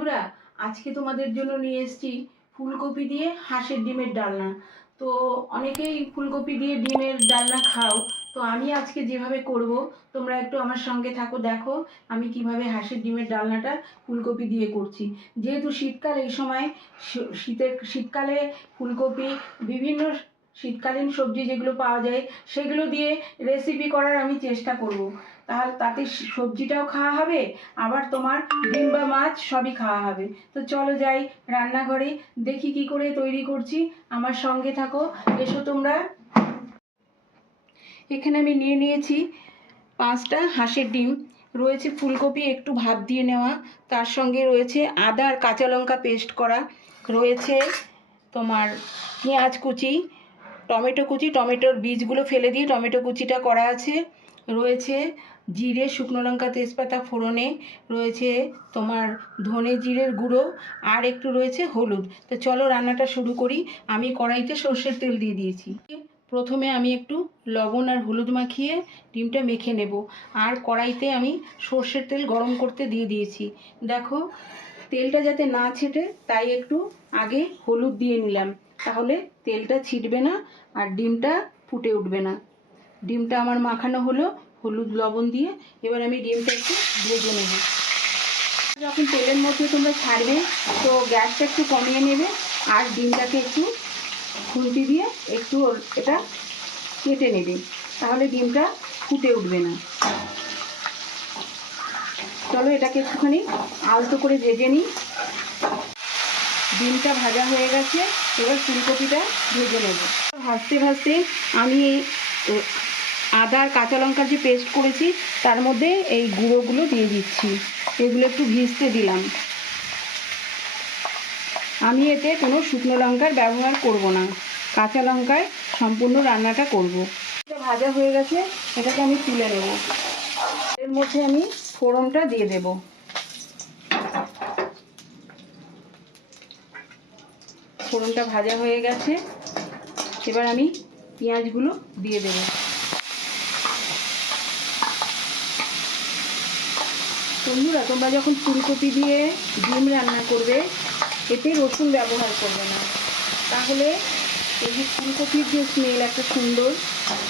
বন্ধুরা, আজকে তোমাদের জন্য নিয়ে এসেছি ফুলকপি দিয়ে হাঁসের ডিমের ডালনা। তো অনেকেই ফুলকপি দিয়ে ডিমের ডালনা খাও, তো আমি আজকে যেভাবে করব, তোমরা একটু আমার সঙ্গে থাকো, দেখো আমি কীভাবে হাঁসের ডিমের ডালনাটা ফুলকপি দিয়ে করছি। যেহেতু শীতকাল এই সময় শীতের, শীতকালে ফুলকপি বিভিন্ন শীতকালীন সবজি যেগুলো পাওয়া যায়, সেগুলো দিয়ে রেসিপি করার আমি চেষ্টা করব। তাহলে তাতে সবজিটাও খাওয়া হবে, আবার তোমার ডিম বা মাছ সবই খাওয়া হবে। তো চলো যাই রান্নাঘরে, দেখি কি করে তৈরি করছি। আমার সঙ্গে থাকো, এসো তোমরা। এখানে আমি নিয়ে নিয়েছি পাঁচটা হাঁসের ডিম। রয়েছে ফুলকপি, একটু ভাপ দিয়ে নেওয়া। তার সঙ্গে রয়েছে আদা আর কাঁচা লঙ্কা পেস্ট করা। রয়েছে তোমার পেঁয়াজ কুচি টমেটো কুচি, টমেটোর বীজগুলো ফেলে দিয়ে টমেটো কুচিটা করা আছে। রয়েছে জিরে, শুকনো লঙ্কা, তেজপাতা, ফোড়নে। রয়েছে তোমার ধনে জিরের গুঁড়ো আর একটু রয়েছে হলুদ। তো চলো রান্নাটা শুরু করি। আমি কড়াইতে সর্ষের তেল দিয়ে দিয়েছি। প্রথমে আমি একটু লবণ আর হলুদ মাখিয়ে ডিমটা মেখে নেব। আর কড়াইতে আমি সর্ষের তেল গরম করতে দিয়ে দিয়েছি। দেখো, তেলটা যাতে না ছেটে, তাই একটু আগে হলুদ দিয়ে নিলাম। তাহলে তেলটা ছিটবে না আর ডিমটা ফুটে উঠবে না। ডিমটা আমার মাখানো হলো, হলুদ লবণ দিয়ে। এবার আমি ডিমটা একটু ভেজে নেব। যখন তেলের মধ্যে তোমরা ছাড়বে, তো গ্যাসটা একটু কমিয়ে নেবে আর ডিমটাকে একটু খুন্তি দিয়ে একটু এটা কেটে নেবে। তাহলে ডিমটা ফুটে উঠবে না। চলো এটাকে একটুখানি আলতো করে ভেজে নিই। ডিমটা ভাজা হয়ে গেছে, এবার ফুলকপিটা ভেজে নেব। ভাজতে ভাজতে আমি আদা আর কাঁচা লঙ্কার যে পেস্ট করেছি, তার মধ্যে এই গুঁড়োগুলো দিয়ে দিচ্ছি। এগুলো একটু ভিজতে দিলাম। আমি এতে কোনো শুকনো লঙ্কার ব্যবহার করব না। কাঁচা লঙ্কায় সম্পূর্ণ রান্নাটা করব। ভাজা হয়ে গেছে, এটাকে আমি তুলে নেব। এর মধ্যে আমি ফোড়নটা দিয়ে দেব। ফোড়নটা ভাজা হয়ে গেছে। এবার আমি পেঁয়াজগুলো দিয়ে দেব। বন্ধুরা, তোমরা যখন ফুলকপি দিয়ে ডিম রান্না করবে, এতে রসুন ব্যবহার করবে না। তাহলে এই যে ফুলকপির যে স্মেল একটা সুন্দর,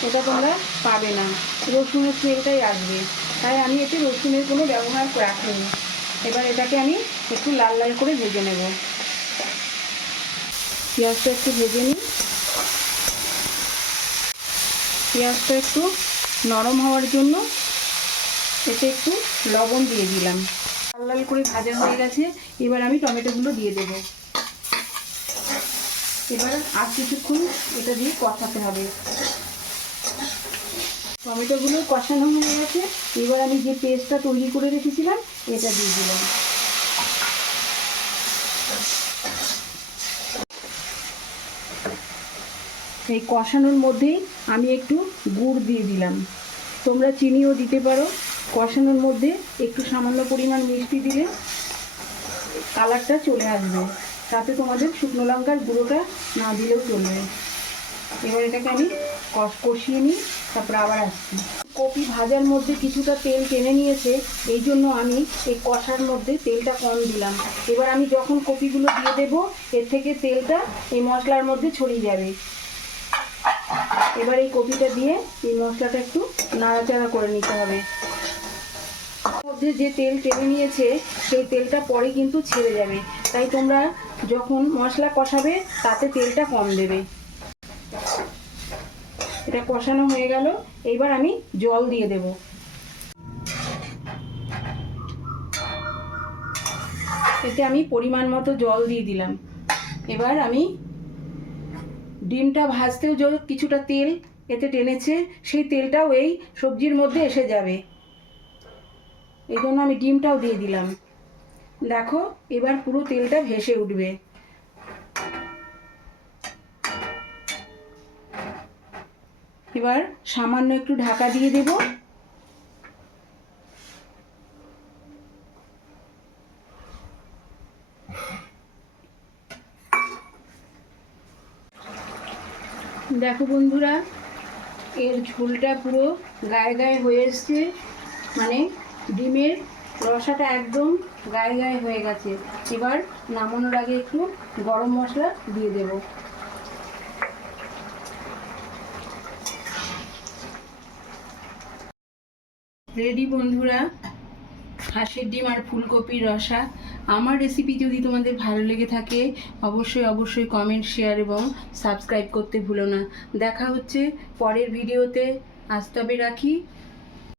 ওটা তোমরা পাবে না। রসুনের স্মেলটাই আসবে। তাই আমি এতে রসুনের কোনো ব্যবহার রাখিনি। এবার এটাকে আমি একটু লাল লাল করে ভেজে নেব। পেঁয়াজটা একটু ভেজে নিই। পেঁয়াজটা একটু নরম হওয়ার জন্য এতে একটু লবণ দিয়ে দিলাম। লাল লাল করে ভাজা হয়ে গেছে, এবার আমি টমেটোগুলো দিয়ে দেবো। এবার আর কিছুক্ষণ এটা দিয়ে কষাতে হবে। টমেটোগুলো কষানো হয়ে গেছে, এবার আমি যে পেস্টটা তৈরি করে রেখেছিলাম, এটা দিয়ে দিলাম। এই কষানোর মধ্যেই আমি একটু গুড় দিয়ে দিলাম। তোমরা চিনিও দিতে পারো। কষানোর মধ্যে একটু সামান্য পরিমাণ মিষ্টি দিলে কালারটা চলে আসবে। তাতে তোমাদের শুকনো লঙ্কার গুঁড়োটা না দিলেও চলবে। এবার এটাকে আমি কষ, কষিয়ে নিই, তারপরে আবার আসছি। কপি ভাজার মধ্যে কিছুটা তেল টেনে নিয়েছে, এই জন্য আমি এই কষার মধ্যে তেলটা কম দিলাম। এবার আমি যখন কপিগুলো দিয়ে দেব, এর থেকে তেলটা এই মশলার মধ্যে ছড়িয়ে যাবে। এবার এই কপিটা দিয়ে এই মশলাটা একটু নাড়াচাড়া করে নিতে হবে। মধ্যে যে তেল টেনে নিয়েছে, সেই তেলটা পরে কিন্তু ছেড়ে যাবে। তাই তোমরা যখন মশলা কষাবে, তাতে তেলটা কম দেবে। এটা কষানো হয়ে গেল। এইবার আমি জল দিয়ে দেব। এতে আমি পরিমাণ মতো জল দিয়ে দিলাম। এবার আমি ডিমটা ভাজতেও যে কিছুটা তেল এতে টেনেছে, সেই তেলটাও এই সবজির মধ্যে এসে যাবে। এই জন্য আমি ডিমটাও দিয়ে দিলাম। দেখো, এবার পুরো তেলটা ভেসে উঠবে। এবার সামান্য একটু ঢাকা দিয়ে দেব। দেখো বন্ধুরা, এর ঝোলটা পুরো গায়ে গায়ে হয়ে এসছে। মানে ডিমের রসাটা একদম গায়ে গায়ে হয়ে গেছে। এবার নামানোর আগে একটু গরম মশলা দিয়ে দেব। রেডি বন্ধুরা, হাঁসের ডিম আর ফুলকপির রসা। আমার রেসিপি যদি তোমাদের ভালো লেগে থাকে, অবশ্যই অবশ্যই কমেন্ট শেয়ার এবং সাবস্ক্রাইব করতে ভুলো না। দেখা হচ্ছে পরের ভিডিওতে আজ তবে রাখি।